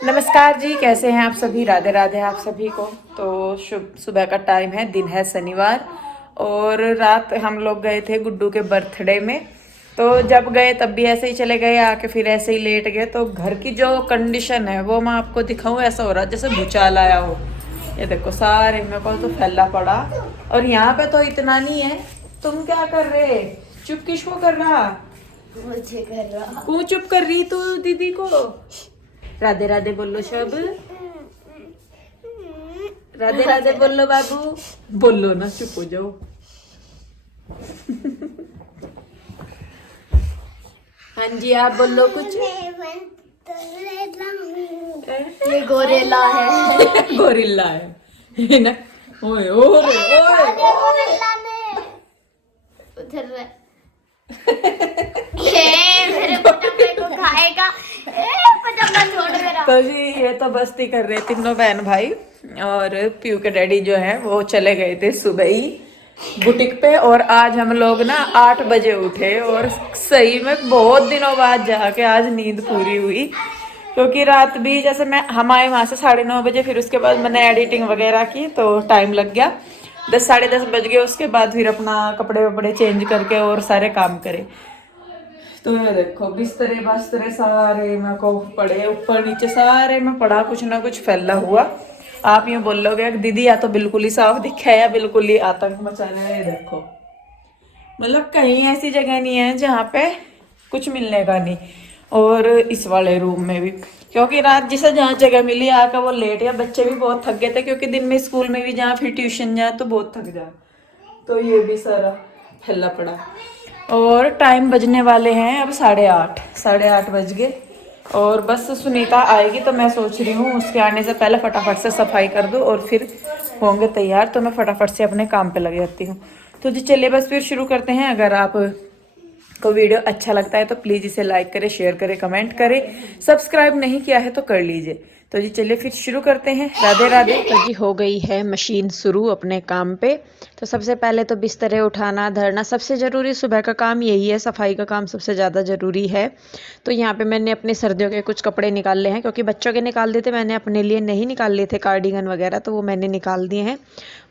नमस्कार जी, कैसे हैं आप सभी। राधे राधे आप सभी को। तो शुभ सुबह का टाइम है, दिन है शनिवार और रात हम लोग गए थे गुड्डू के बर्थडे में। तो जब गए तब भी ऐसे ही चले गए, आके फिर ऐसे ही लेट गए। तो घर की जो कंडीशन है वो मैं आपको दिखाऊं, ऐसा हो रहा है जैसे भूचाल आया हो। ये देखो सारे मेरे को तो फैला पड़ा, और यहाँ पे तो इतना नहीं है। तुम क्या कर रहे? चुप किसको कर रहा? मुझे कर रहा। क्यों चुप कर रही तू दीदी को? राधे राधे बोलो सब। राधे राधे बोलो बाबू। बोलो ना, चुप हो जाओ। हाँ जी, आप बोलो कुछ। ये गोरेला है। गोरिल्ला है ये ना। ओए ओए ओए गोरेला ने उधर मेरे पटाखे को खाएगा। पटाखा छोड़ मेरा। तो जी ये तो मस्ती कर रहे तीनों बहन भाई। और पीयू के डैडी जो है वो चले गए थे सुबह ही बुटीक पे। और आज हम लोग ना 8 बजे उठे, और सही में बहुत दिनों बाद जाके आज नींद पूरी हुई। क्योंकि रात भी जैसे हम आए वहां से 9:30 बजे, फिर उसके बाद मैंने एडिटिंग वगैरह की तो टाइम लग गया। 10 साढ़े 10 बज गए। उसके बाद फिर अपना कपड़े वपड़े चेंज करके और सारे काम करे। तो ये देखो बिस्तरे बस्तरे सारे मेरे को पड़े, ऊपर नीचे सारे में पड़ा कुछ ना कुछ फैला हुआ। आप यूं बोलोगे कि दीदी या तो बिल्कुल ही साफ दिखा है या बिल्कुल ही आतंक मचा रहा है। ये देखो मतलब कहीं ऐसी जगह नहीं है जहाँ पे कुछ मिलने का नहीं। और इस वाले रूम में भी, क्योंकि रात जिसे जहाँ जगह मिली आकर वो लेट गया। बच्चे भी बहुत थक गए थे, क्योंकि दिन में स्कूल में भी जहाँ फिर ट्यूशन जाए तो बहुत थक जाए। तो ये भी सारा फैला पड़ा। और टाइम बजने वाले हैं अब 8:30, 8:30 बज गए। और बस सुनीता आएगी तो मैं सोच रही हूँ उसके आने से पहले फटाफट से सफाई कर दूँ, और फिर होंगे तैयार तो मैं फटाफट से अपने काम पे लग जाती हूँ। तो जी चलिए बस फिर शुरू करते हैं। अगर आप को वीडियो अच्छा लगता है तो प्लीज़ इसे लाइक करें, शेयर करें, कमेंट करें। सब्सक्राइब नहीं किया है तो कर लीजिए। तो जी चलिए फिर शुरू करते हैं। राधे राधे। तो जी हो गई है मशीन शुरू अपने काम पे। तो सबसे पहले तो बिस्तरे उठाना धरना सबसे ज़रूरी सुबह का काम यही है। सफाई का काम सबसे ज़्यादा ज़रूरी है। तो यहाँ पे मैंने अपने सर्दियों के कुछ कपड़े निकाल लिए हैं, क्योंकि बच्चों के निकाल दिए थे, मैंने अपने लिए नहीं निकाल लिए थे कार्डिगन वगैरह, तो वो मैंने निकाल दिए हैं।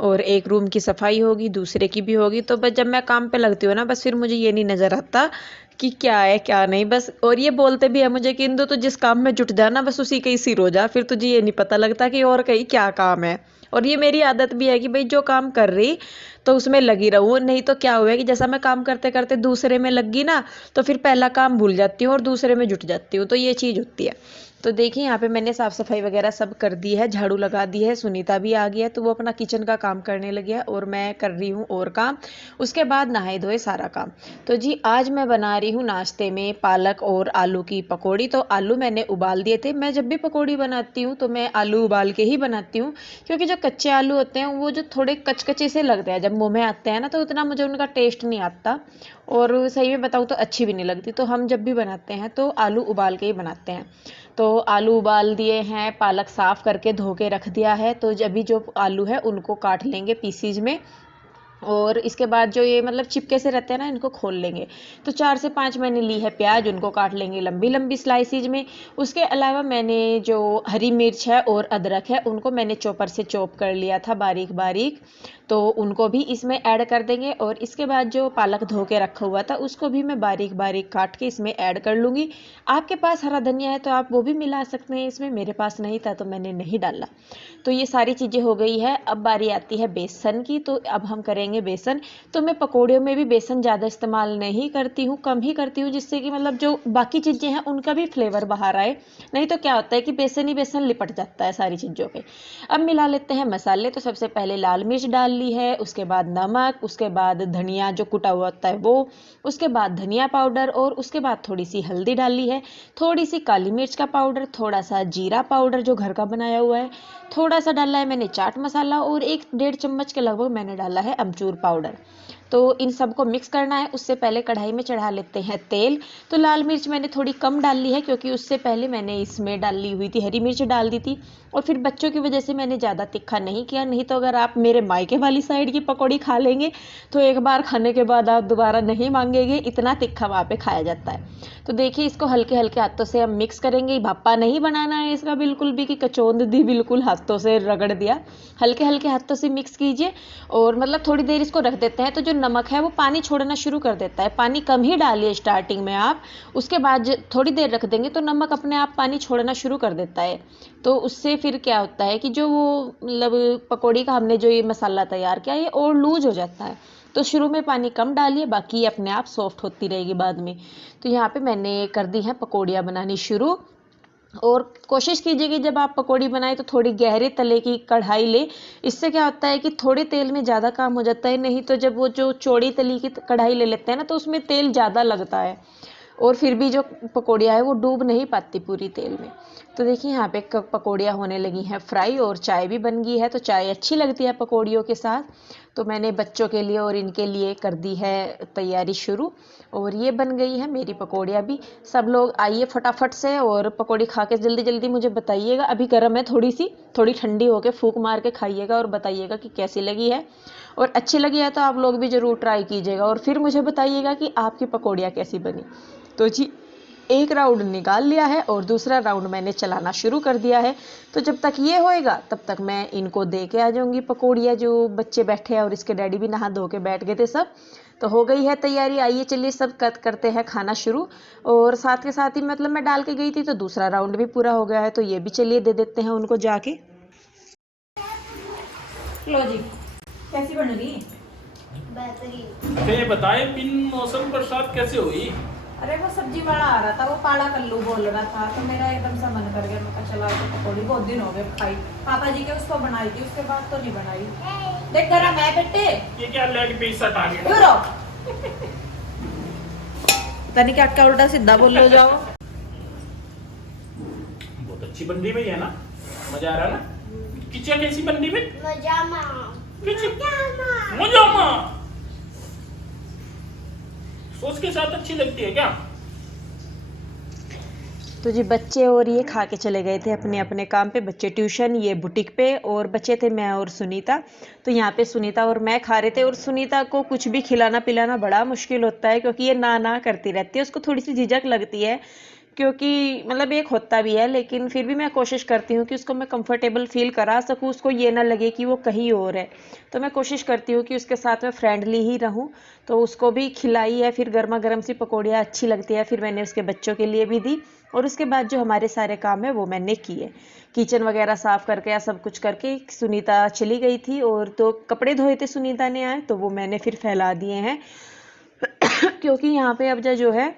और एक रूम की सफाई होगी, दूसरे की भी होगी। तो बस जब मैं काम पे लगती हूँ ना, बस फिर मुझे ये नहीं नज़र आता कि क्या है क्या नहीं। बस और ये बोलते भी है मुझे कि इंदु तो जिस काम में जुट जाना बस उसी के ही सिर हो जा, फिर तुझे ये नहीं पता लगता कि और कहीं क्या काम है। और ये मेरी आदत भी है कि भाई जो काम कर रही तो उसमें लगी रहूं। नहीं तो क्या हुआ कि जैसा मैं काम करते करते दूसरे में लग गई ना, तो फिर पहला काम भूल जाती हूँ और दूसरे में जुट जाती हूँ। तो ये चीज़ होती है। तो देखिए यहाँ पे मैंने साफ सफाई वगैरह सब कर दी है, झाड़ू लगा दी है। सुनीता भी आ गई है तो वो अपना किचन का काम करने लगी है, और मैं कर रही हूँ और काम। उसके बाद नहाए धोए सारा काम। तो जी आज मैं बना रही हूँ नाश्ते में पालक और आलू की पकौड़ी। तो आलू मैंने उबाल दिए थे। मैं जब भी पकौड़ी बनाती हूँ तो मैं आलू उबाल के ही बनाती हूँ, क्योंकि जो कच्चे आलू होते हैं वो जो थोड़े कचकचे से लगते हैं, जब मुंह में आते हैं ना तो उतना मुझे उनका टेस्ट नहीं आता। और सही में बताऊँ तो अच्छी भी नहीं लगती। तो हम जब भी बनाते हैं तो आलू उबाल के ही बनाते हैं। तो आलू उबाल दिए हैं, पालक साफ़ करके धो के रख दिया है। तो अभी जो आलू है उनको काट लेंगे पीसीज में। और इसके बाद जो ये मतलब चिपके से रहते हैं ना, इनको खोल लेंगे। तो 4 से 5 मैंने ली है प्याज, उनको काट लेंगे लंबी लंबी स्लाइसिज में। उसके अलावा मैंने जो हरी मिर्च है और अदरक है उनको मैंने चॉपर से चॉप कर लिया था बारीक बारीक। तो उनको भी इसमें ऐड कर देंगे। और इसके बाद जो पालक धो के रखा हुआ था उसको भी मैं बारीक बारीक काट के इसमें ऐड कर लूँगी। आपके पास हरा धनिया है तो आप वो भी मिला सकते हैं इसमें, मेरे पास नहीं था तो मैंने नहीं डाला। तो ये सारी चीज़ें हो गई है। अब बारी आती है बेसन की। तो अब हम करेंगे बेसन। तो मैं पकौड़ियों में भी बेसन ज़्यादा इस्तेमाल नहीं करती हूँ, कम ही करती हूँ, जिससे कि मतलब जो बाकी चीज़ें हैं उनका भी फ्लेवर बाहर आए। नहीं तो क्या होता है कि बेसन ही बेसन लिपट जाता है सारी चीज़ों पे। अब मिला लेते हैं मसाले। तो सबसे पहले लाल मिर्च डाल ली है, उसके बाद नमक, उसके बाद धनिया जो कुटा हुआ होता है वो, उसके बाद धनिया पाउडर, और उसके बाद थोड़ी सी हल्दी डाली है, थोड़ी सी काली मिर्च का पाउडर, थोड़ा सा जीरा पाउडर जो घर का बनाया हुआ है, थोड़ा सा डाला है मैंने चाट मसाला, और 1 डेढ़ चम्मच के लगभग मैंने डाला है अमचूर पाउडर। तो इन सबको मिक्स करना है। उससे पहले कढ़ाई में चढ़ा लेते हैं तेल। तो लाल मिर्च मैंने थोड़ी कम डाल ली है क्योंकि उससे पहले मैंने इसमें डाली हुई थी, हरी मिर्च डाल दी थी, और फिर बच्चों की वजह से मैंने ज़्यादा तीखा नहीं किया। नहीं तो अगर आप मेरे मायके वाली साइड की पकौड़ी खा लेंगे तो एक बार खाने के बाद आप दोबारा नहीं मांगेंगे, इतना तीखा वहाँ पे खाया जाता है। तो देखिए इसको हल्के हल्के हाथों से हम मिक्स करेंगे। भप्पा नहीं बनाना है इसका बिल्कुल भी कि कचौंध दी बिल्कुल हाथों से रगड़ दिया। हल्के हल्के हाथों से मिक्स कीजिए और मतलब थोड़ी देर इसको रख देते हैं। तो जो नमक है वो पानी छोड़ना शुरू कर देता है। पानी कम ही डालिए स्टार्टिंग में आप, उसके बाद थोड़ी देर रख देंगे तो नमक अपने आप पानी छोड़ना शुरू कर देता है। तो उससे फिर क्या होता है कि जो वो मतलब पकौड़ी का हमने जो ये मसाला तैयार किया ये और लूज हो जाता है। तो शुरू में पानी कम डालिए, बाकी अपने आप सॉफ्ट होती रहेगी बाद में। तो यहाँ पे मैंने कर दी है पकौड़ियाँ बनानी शुरू। और कोशिश कीजिए कि जब आप पकौड़ी बनाएं तो थोड़ी गहरे तले की कढ़ाई ले। इससे क्या होता है कि थोड़े तेल में ज़्यादा काम हो जाता है। नहीं तो जब वो जो चौड़ी तली की कढ़ाई ले लेते हैं ना तो उसमें तेल ज़्यादा लगता है और फिर भी जो पकौड़ियाँ है वो डूब नहीं पाती पूरी तेल में। तो देखिए यहाँ पे पकौड़ियाँ होने लगी हैं फ्राई और चाय भी बन गई है। तो चाय अच्छी लगती है पकौड़ियों के साथ। तो मैंने बच्चों के लिए और इनके लिए कर दी है तैयारी शुरू और ये बन गई है मेरी पकौड़ियाँ भी। सब लोग आइए फटाफट से और पकौड़ी खा के जल्दी जल्दी मुझे बताइएगा। अभी गर्म है थोड़ी ठंडी होके फूंक मार के खाइएगा और बताइएगा कि कैसी लगी है। और अच्छी लगी है तो आप लोग भी ज़रूर ट्राई कीजिएगा और फिर मुझे बताइएगा कि आपकी पकौड़ियाँ कैसी बनी। तो जी एक राउंड निकाल लिया है और दूसरा राउंड मैंने चलाना शुरू कर दिया है। तो जब तक ये होएगा तब तक मैं इनको दे के आ जाऊंगी पकौड़ियाँ। जो बच्चे बैठे हैं और इसके डैडी भी नहा धो के बैठ गए थे सब। तो हो गई है तैयारी। आइए चलिए सब करते हैं खाना शुरू। और साथ के साथ ही मतलब मैं डाल के गई थी तो दूसरा राउंड भी पूरा हो गया है। तो ये भी चलिए दे देते हैं उनको जाके। लो जी कैसी बन रही? बेहतरीन। तो ये बताए बिन मौसम बरसात कैसे हुई? अरे वो सब्जी वाला आ रहा था, वो पाला कल्लू बोल रहा था तो मेरा एकदम सा मन कर गया। मैं कहा चला तो पकौड़ी बहुत दिन हो गए खाई। पापा जी के उसको बनाई थी, उसके बाद तो नहीं बनाई। देख गरम है बेटे। ये क्या लेग पीस हटा के? दूर हो। पता नहीं क्या क्या उल्टा सीधा बोल लो जाओ। बहुत अच्छी बन रही भैया ना, मजा आ रहा है ना। किचन कैसी बन रही भाई? मजामा। मजामा सॉस के साथ अच्छी लगती है क्या? तो जी बच्चे और ये खा के चले गए थे अपने अपने काम पे। बच्चे ट्यूशन, ये बुटीक पे, और बच्चे थे मैं और सुनीता। तो यहाँ पे सुनीता और मैं खा रहे थे। और सुनीता को कुछ भी खिलाना पिलाना बड़ा मुश्किल होता है क्योंकि ये ना करती रहती है। उसको थोड़ी सी झिझक लगती है क्योंकि मतलब एक होता भी है, लेकिन फिर भी मैं कोशिश करती हूँ कि उसको मैं कंफर्टेबल फील करा सकूँ, उसको ये ना लगे कि वो कहीं और है। तो मैं कोशिश करती हूँ कि उसके साथ में फ्रेंडली ही रहूँ। तो उसको भी खिलाई है। फिर गर्मा गर्म सी पकौड़ियाँ अच्छी लगती है, फिर मैंने उसके बच्चों के लिए भी दी। और उसके बाद जो हमारे सारे काम है वो मैंने किए। किचन वगैरह साफ़ करके या सब कुछ करके सुनीता चली गई थी। और तो कपड़े धोए थे सुनीता ने आए तो वो मैंने फिर फैला दिए हैं क्योंकि यहाँ पे अब जो है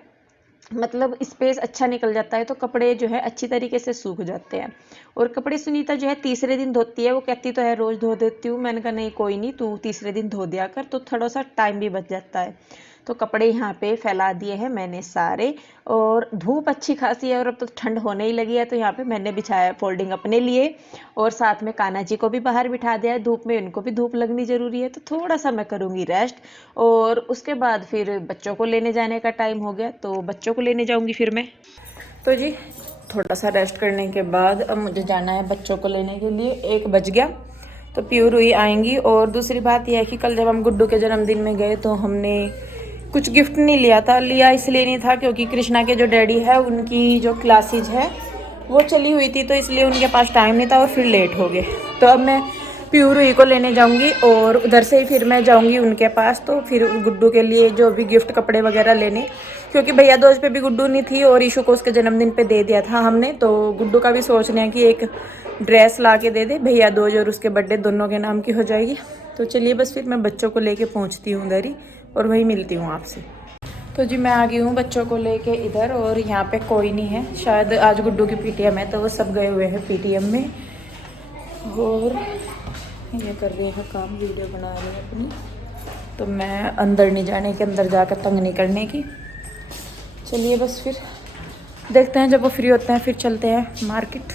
मतलब स्पेस अच्छा निकल जाता है तो कपड़े जो है अच्छी तरीके से सूख जाते हैं। और कपड़े सुनीता जो है तीसरे दिन धोती है। वो कहती तो है रोज़ धो देती हूँ। मैंने कहा नहीं कोई नहीं, तू तीसरे दिन धो दिया कर, तो थोड़ा सा टाइम भी बच जाता है। तो कपड़े यहाँ पे फैला दिए हैं मैंने सारे। और धूप अच्छी खासी है और अब तो ठंड होने ही लगी है। तो यहाँ पे मैंने बिछाया फोल्डिंग अपने लिए और साथ में कान्हा जी को भी बाहर बिठा दिया है धूप में। इनको भी धूप लगनी ज़रूरी है। तो थोड़ा सा मैं करूँगी रेस्ट और उसके बाद फिर बच्चों को लेने जाने का टाइम हो गया तो बच्चों को लेने जाऊँगी फिर मैं। तो जी थोड़ा सा रेस्ट करने के बाद अब मुझे जाना है बच्चों को लेने के लिए। 1 बज गया तो प्यूर हुई आएंगी। और दूसरी बात यह है कि कल जब हम गुड्डू के जन्मदिन में गए तो हमने कुछ गिफ्ट नहीं लिया इसलिए नहीं था क्योंकि कृष्णा के जो डैडी है उनकी जो क्लासेज है वो चली हुई थी तो इसलिए उनके पास टाइम नहीं था और फिर लेट हो गए। तो अब मैं प्यूर हुई को लेने जाऊंगी और उधर से ही फिर मैं जाऊंगी उनके पास। तो फिर गुड्डू के लिए जो भी गिफ्ट कपड़े वगैरह लेने, क्योंकि भैया दूज पे भी गुड्डू नहीं थी और ईशू को उसके जन्मदिन पे दे दिया था हमने। तो गुड्डू का भी सोच रहे हैं कि एक ड्रेस ला के दे दे, भैया दूज और उसके बर्थडे दोनों के नाम की हो जाएगी। तो चलिए बस फिर मैं बच्चों को लेके पहुंचती हूँ उधर ही और वहीं मिलती हूँ आपसे। तो जी मैं आ गई हूँ बच्चों को लेके इधर और यहाँ पे कोई नहीं है। शायद आज गुड्डू की पीटीएम है तो वो सब गए हुए हैं पीटीएम में। और ये कर रही है काम, वीडियो बना रही है अपनी। तो मैं अंदर नहीं जाने के, अंदर जाकर तंग नहीं करने की। चलिए बस फिर देखते हैं जब वो फ्री होते हैं फिर चलते हैं मार्केट।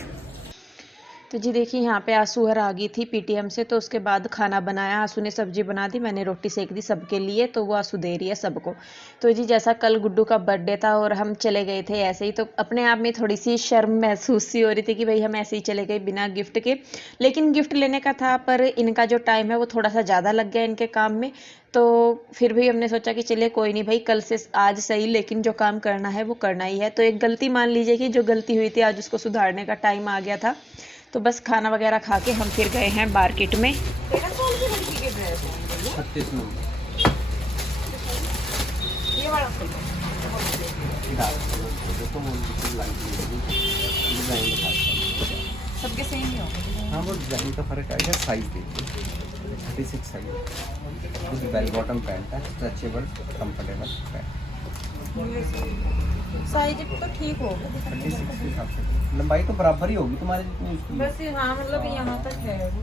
तो जी देखिए यहाँ पे आंसू हर आ गई थी पीटीएम से, तो उसके बाद खाना बनाया। आंसू ने सब्जी बना दी, मैंने रोटी सेक दी सबके लिए, तो वो आंसू दे रही है सबको। तो जी जैसा कल गुड्डू का बर्थडे था और हम चले गए थे ऐसे ही, तो अपने आप में थोड़ी सी शर्म महसूस सी हो रही थी कि भाई हम ऐसे ही चले गए बिना गिफ्ट के। लेकिन गिफ्ट लेने का था, पर इनका जो टाइम है वो थोड़ा सा ज़्यादा लग गया इनके काम में। तो फिर भी हमने सोचा कि चलिए कोई नहीं भाई, कल से आज सही, लेकिन जो काम करना है वो करना ही है। तो एक गलती मान लीजिए कि जो गलती हुई थी आज उसको सुधारने का टाइम आ गया था। तो बस खाना वगैरह खा के हम फिर गए हैं मार्केट में। 13 साल की लड़की के ड्रेस है 36 नंबर ये वाला देखो डिजाइन दिखाता सबके सेम ही होगा। हूँ। हाँ वो डिजाइन का फर्क आएगा। साइज देखिए 36 size with bell bottom pant है, स्ट्रेचेबल कंफर्टेबल पैंट। साइज तो ठीक होगा, 36 के हिसाब से लंबाई तो बराबर ही होगी तुम्हारे जितनी उसकी। बस हाँ मतलब यहाँ तक है वो।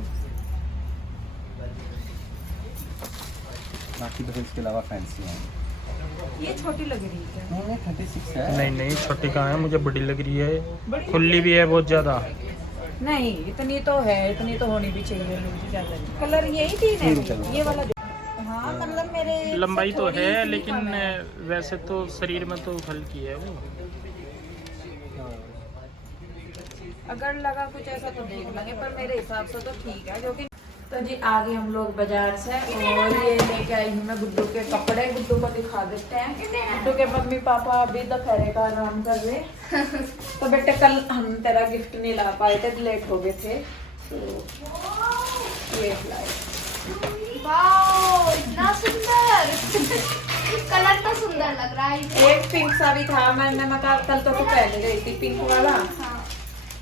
बाकी तो इसके अलावा फैंसी है। ये छोटी लग रही है। नहीं 36 है। नहीं नहीं, छोटी कहाँ है, मुझे बड़ी लग रही है, खुली भी है बहुत ज्यादा। नहीं इतनी तो है, इतनी तो होनी भी चाहिए ज्यादा। कलर यही तीन है ये वाला। हाँ मतलब मेरे लंबाई तो है लेकिन वैसे तो शरीर में तो हल्की है वो। अगर लगा कुछ ऐसा तो देख लेंगे, पर मेरे हिसाब से तो ठीक है क्योंकि। तो जी आ गए हम लोग बाजार से और ये लेके आई हूँ मैं गुड्डू के कपड़े। गुड्डू को दिखा देते हैं। गुड्डू के मम्मी पापा अभी दोपहर का आराम कर रहे। तो बेटे कल हम तेरा गिफ्ट नहीं ला पाए थे, लेट हो गए थे, तो ये लाए। वाओ इतना सुंदर कलर तो सुंदर लग रहा है। एक पिंक सा भी था, मैंने कहा कल तो तू पहले गई थी पिंक वाला। हाँ।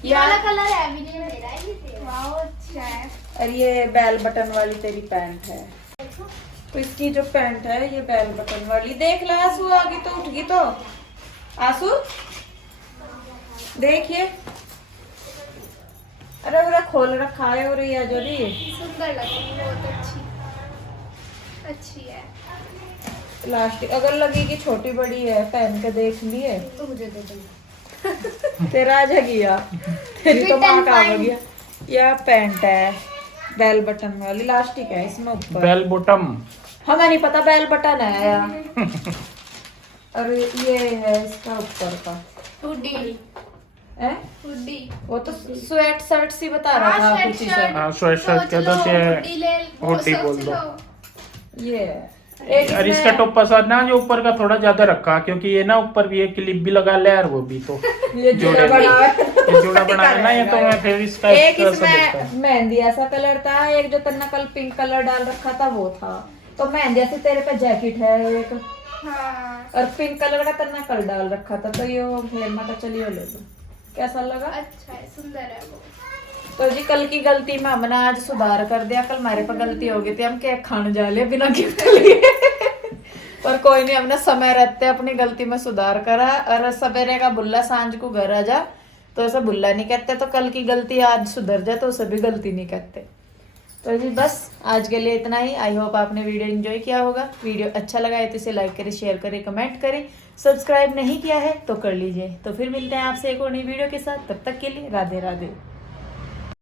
ये वाला कलर है अभी नहीं मेरा ये। वाओ अच्छा है। और ये बेल बटन वाली तेरी पैंट है। तो इसकी जो पैंट है ये बेल बटन वाली। देख ला आंसू आ गई तो उठ गई। तो आंसू देखिए, अरे पूरा खोल रखा है और ये जो सुंदर लग रही है, बहुत अच्छी है। प्लास्टिक अगर लगेगी छोटी बड़ी है, पहन के देख लिए तो मुझे दे दो। तेरा आ गया, तेरी तो माँ का आ गया। यह पैंट है बेल बटन वाली, इलास्टिक है इसमें ऊपर। बेल बॉटम हमें नहीं पता बेल बटन है यार। और ये है इसका ऊपर का हुडी है, हुडी। वो तो स्वेट शर्ट सी बता रहा था हाँ, कुछ ही sweatshirt। से। हाँ स्वेट शर्ट कह दो हुडी ले हुडी बोल दो। ये है। एक और इसका टोपा साथ ना जो ऊपर का थोड़ा ज्यादा रखा, क्योंकि ये ना ऊपर भी एक क्लिप भी लगा ले, और वो भी तो ये जोड़े बड़ा है। ये जोड़ा बना है ना, ये तो मैं फिर इसका एक इस तरह से देखता इसमें हूँ। मेहंदी ऐसा कलर था, एक जो तन्ना कल पिंक कलर डाल रखा था वो था। तो मेहंदी ऐसे तेरे पे जैकेट है एक, हाँ और पिंक कलर का तन्ना कल डाल रखा था। तो ये फिर मैं कहा चलिए ले लो। कैसा लगा? अच्छा है, सुंदर है वो। तो जी कल की गलती में हमने आज सुधार कर दिया। कल हमारे पे गलती हो गई थी, हम केक खाने जा लिए बिना गिफ्ट लिए। पर कोई नहीं, हमने समय रहते अपनी गलती में सुधार करा। और सवेरे का बुल्ला सांझ को घर आ जा, तो ऐसा बुल्ला नहीं कहते। तो कल की गलती आज सुधर जाए तो उसे भी गलती नहीं कहते। तो जी बस आज के लिए इतना ही। आई होप आपने वीडियो एंजॉय किया होगा। वीडियो अच्छा लगा है तो इसे लाइक करें, शेयर करें, कमेंट करें। सब्सक्राइब नहीं किया है तो कर लीजिए। तो फिर मिलते हैं आपसे एक और नई वीडियो के साथ। तब तक के लिए राधे राधे।